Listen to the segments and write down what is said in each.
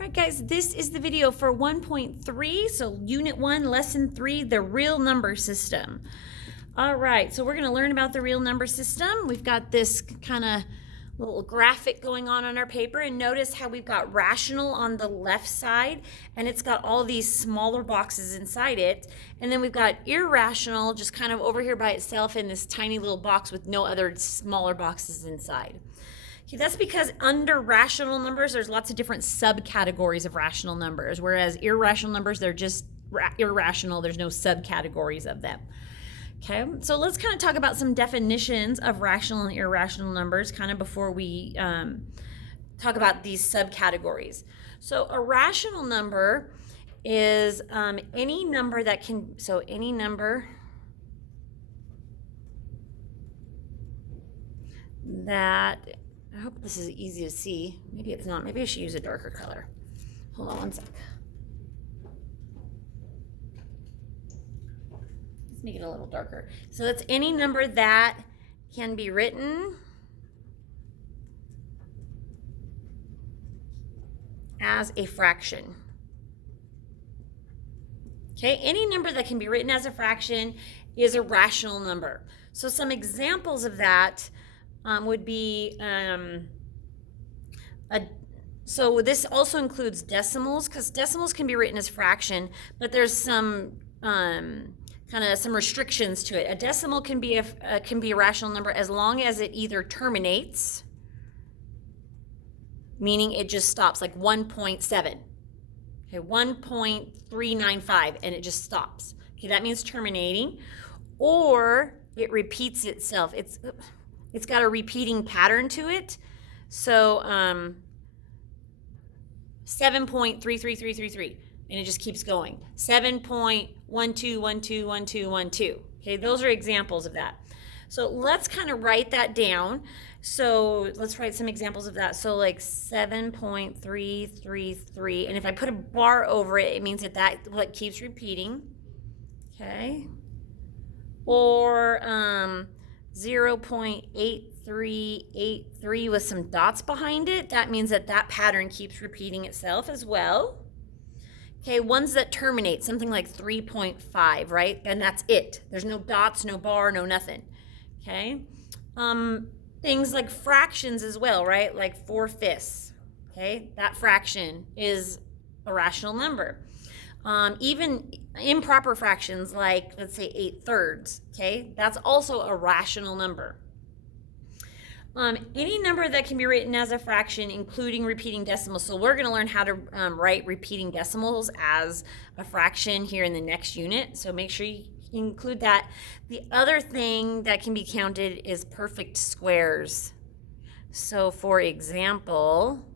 All right, guys, this is the video for 1.3, so Unit 1, Lesson 3, the real number system. All right, so we're going to learn about the real number system. We've got this kind of little graphic going on our paper, and notice how we've got rational on the left side, and it's got all these smaller boxes inside it, and then we've got irrational just kind of over here by itself in this tiny little box with no other smaller boxes inside. Okay, that's because under rational numbers, there's lots of different subcategories of rational numbers, whereas irrational numbers, they're just irrational. There's no subcategories of them. Okay, so let's kind of talk about some definitions of rational and irrational numbers kind of before we talk about these subcategories. So a rational number is any number that can, any number that, I hope this is easy to see. Maybe it's not. Maybe I should use a darker color. Hold on one sec. Let's make it a little darker. So that's any number that can be written as a fraction. Okay, any number that can be written as a fraction is a rational number. So some examples of that would be, so this also includes decimals, because decimals can be written as fraction, but there's some kind of some restrictions to it. A decimal can be a rational number as long as it either terminates, meaning it just stops, like 1.7, okay, 1.395, and it just stops. Okay, that means terminating, or it repeats itself. It's got a repeating pattern to it. So 7.33333, and it just keeps going. 7.12121212. Okay, those are examples of that. So let's kind of write that down. So let's write some examples of that. So like 7.333, and if I put a bar over it, it means that what keeps repeating. Okay. Or 0.8383 with some dots behind it. That means that pattern keeps repeating itself as well. Okay, ones that terminate, something like 3.5, right? And that's it. There's no dots, no bar, no nothing. Okay. Things like fractions as well, right? Like 4/5. Okay, that fraction is a rational number. Even improper fractions like, let's say, 8/3, okay? That's also a rational number. Any number that can be written as a fraction, including repeating decimals. So we're going to learn how to write repeating decimals as a fraction here in the next unit. So make sure you include that. The other thing that can be counted is perfect squares. So for example,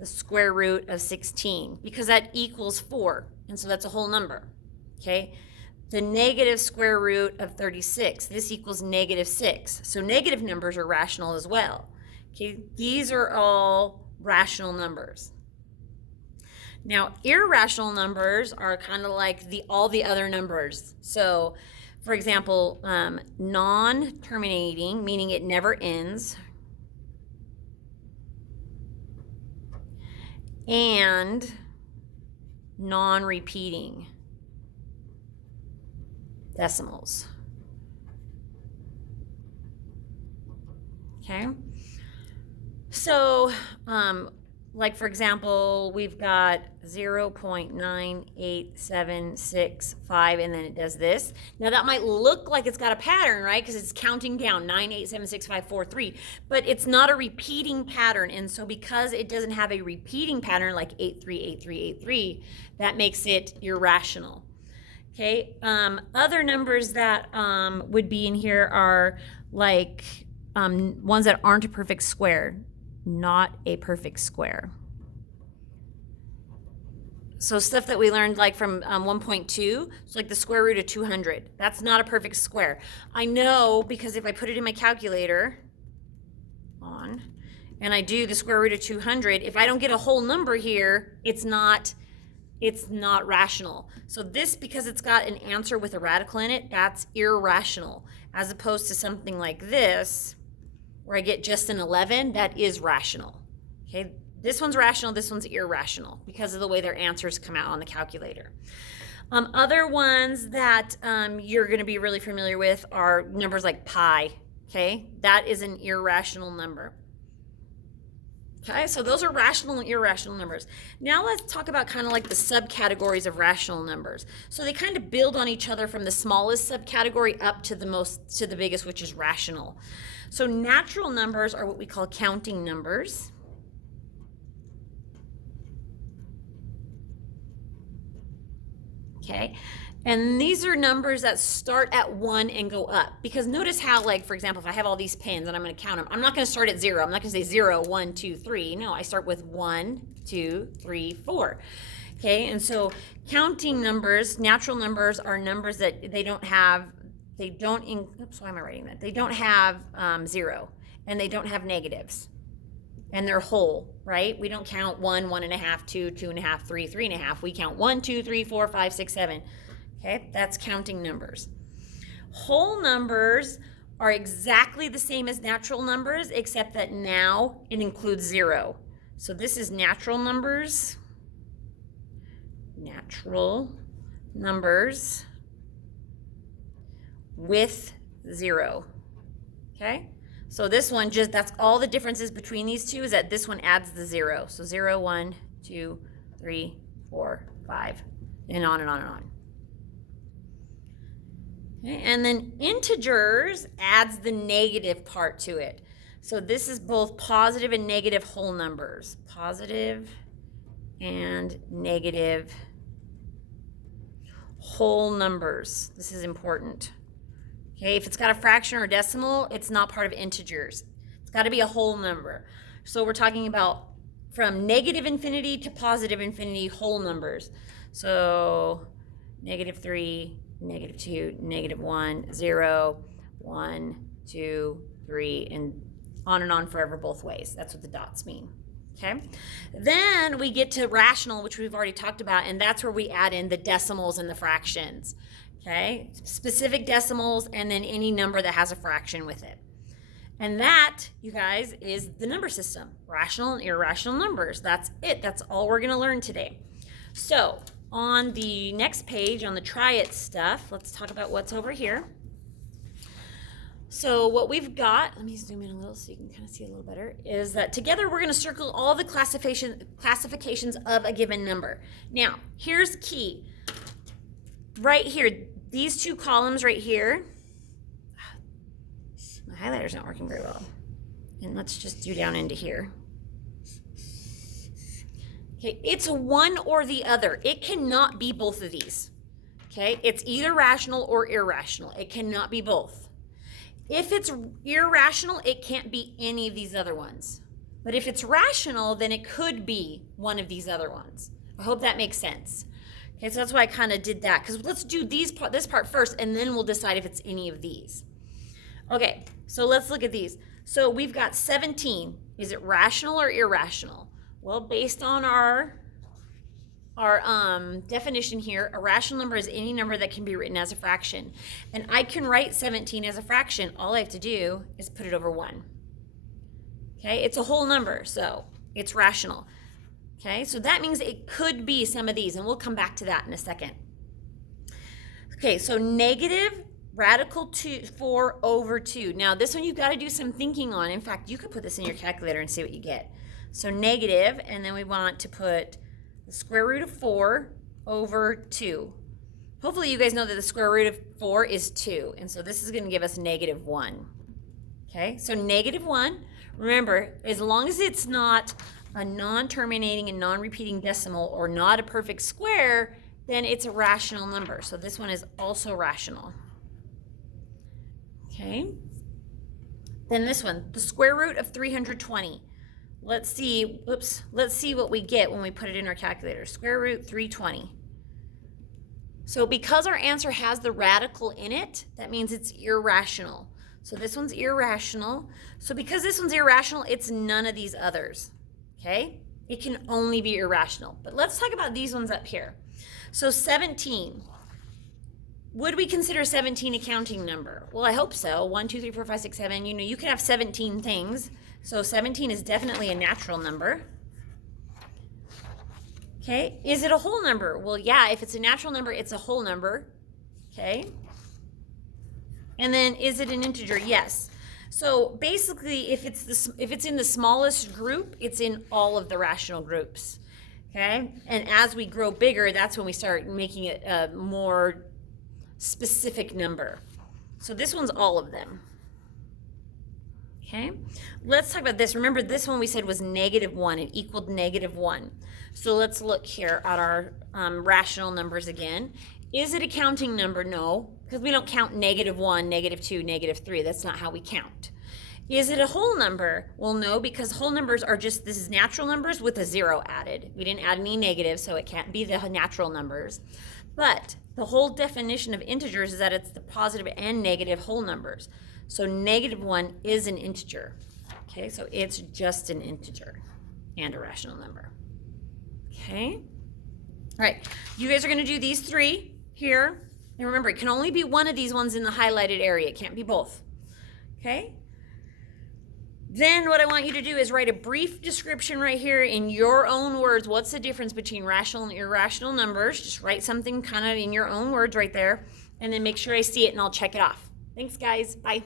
the square root of 16, because that equals 4. And so that's a whole number, okay? The negative square root of 36, this equals -6. So negative numbers are rational as well, okay? These are all rational numbers. Now, irrational numbers are kind of like all the other numbers. So, for example, non-terminating, meaning it never ends, and non-repeating decimals. Okay, so like for example, we've got 0.98765, and then it does this. Now that might look like it's got a pattern, right? Because it's counting down 9876543, but it's not a repeating pattern. And so because it doesn't have a repeating pattern like 838383, that makes it irrational. Okay, other numbers that would be in here are like ones that aren't a perfect square, not a perfect square. So stuff that we learned like from 1.2, so like the square root of 200, that's not a perfect square. I know because if I put it in my calculator and I do the square root of 200, if I don't get a whole number here, it's not rational. So this, because it's got an answer with a radical in it, that's irrational, as opposed to something like this where I get just an 11, that is rational. Okay, This one's rational, this one's irrational because of the way their answers come out on the calculator. Other ones that you're going to be really familiar with are numbers like pi, okay? That is an irrational number. Okay, so those are rational and irrational numbers. Now let's talk about kind of like the subcategories of rational numbers. So they kind of build on each other from the smallest subcategory up to the biggest, which is rational. So natural numbers are what we call counting numbers. Okay, and these are numbers that start at 1 and go up. Because notice how, like, for example, if I have all these pins and I'm going to count them, I'm not going to start at 0. I'm not going to say 0, 1, 2, 3. No, I start with 1, 2, 3, 4. Okay, and so counting numbers, natural numbers, are numbers that they don't have 0, and they don't have negatives. And they're whole, right? We don't count 1, 1.5, 2, 2.5, 3, 3.5. We count 1, 2, 3, 4, 5, 6, 7. Okay, that's counting numbers. Whole numbers are exactly the same as natural numbers, except that now it includes 0. So this is natural numbers. Natural numbers with 0. Okay? So this one, that's all the differences between these two, is that this one adds the 0. So 0, 1, 2, 3, 4, 5, and on and on and on. Okay, and then integers adds the negative part to it. So this is both positive and negative whole numbers. Positive and negative whole numbers. This is important. Okay, if it's got a fraction or a decimal, it's not part of integers. It's got to be a whole number. So we're talking about from negative infinity to positive infinity whole numbers. So -3, -2, -1, 0, 1, 2, 3, and on forever both ways. That's what the dots mean. Okay, then we get to rational, which we've already talked about, and that's where we add in the decimals and the fractions. Okay, specific decimals, and then any number that has a fraction with it. And that, you guys, is the number system. Rational and irrational numbers. That's it. That's all we're going to learn today. So on the next page, on the try it stuff, let's talk about what's over here. So what we've got, let me zoom in a little so you can kind of see a little better, is that together we're going to circle all the classifications of a given number. Now, here's the key. Right here, these two columns right here, my highlighter's not working very well. And let's just do down into here. Okay, it's one or the other. It cannot be both of these. Okay, it's either rational or irrational. It cannot be both. If it's irrational, it can't be any of these other ones. But if it's rational, then it could be one of these other ones. I hope that makes sense. Okay, so that's why I kind of did that, because let's do this part first, and then we'll decide if it's any of these. Okay, so let's look at these. So we've got 17. Is it rational or irrational? Well, based on our definition here, a rational number is any number that can be written as a fraction. And I can write 17 as a fraction. All I have to do is put it over 1. Okay, it's a whole number, so it's rational. Okay, so that means it could be some of these, and we'll come back to that in a second. Okay, so negative radical 4 over 2. Now, this one you've got to do some thinking on. In fact, you could put this in your calculator and see what you get. So negative, and then we want to put the square root of 4 over 2. Hopefully you guys know that the square root of 4 is 2, and so this is going to give us -1. Okay, so -1. Remember, as long as it's not a non-terminating and non-repeating decimal or not a perfect square, then it's a rational number. So this one is also rational. Okay. Then this one, the square root of 320. Let's see what we get when we put it in our calculator. Square root 320. So because our answer has the radical in it, that means it's irrational. So this one's irrational. So because this one's irrational, it's none of these others. Okay? It can only be irrational. But let's talk about these ones up here. So 17. Would we consider 17 a counting number? Well, I hope so. 1, 2, 3, 4, 5, 6, 7. You know, you could have 17 things. So 17 is definitely a natural number. Okay, is it a whole number? Well, yeah, if it's a natural number, it's a whole number. Okay. And then is it an integer? Yes. So basically, if it's in the smallest group, it's in all of the rational groups. Okay? And as we grow bigger, that's when we start making it a more specific number. So this one's all of them. Okay? Let's talk about this. Remember, this one we said was -1. It equaled -1. So let's look here at our rational numbers again. Is it a counting number? No, because we don't count -1, -2, -3. That's not how we count. Is it a whole number? Well, no, because whole numbers are just, this is natural numbers with a 0 added. We didn't add any negatives, so it can't be the natural numbers. But the whole definition of integers is that it's the positive and negative whole numbers. So -1 is an integer. Okay, so it's just an integer and a rational number. Okay. All right, you guys are going to do these 3 here. And remember, it can only be one of these ones in the highlighted area. It can't be both. Okay? Then what I want you to do is write a brief description right here in your own words. What's the difference between rational and irrational numbers? Just write something kind of in your own words right there. And then make sure I see it and I'll check it off. Thanks, guys. Bye.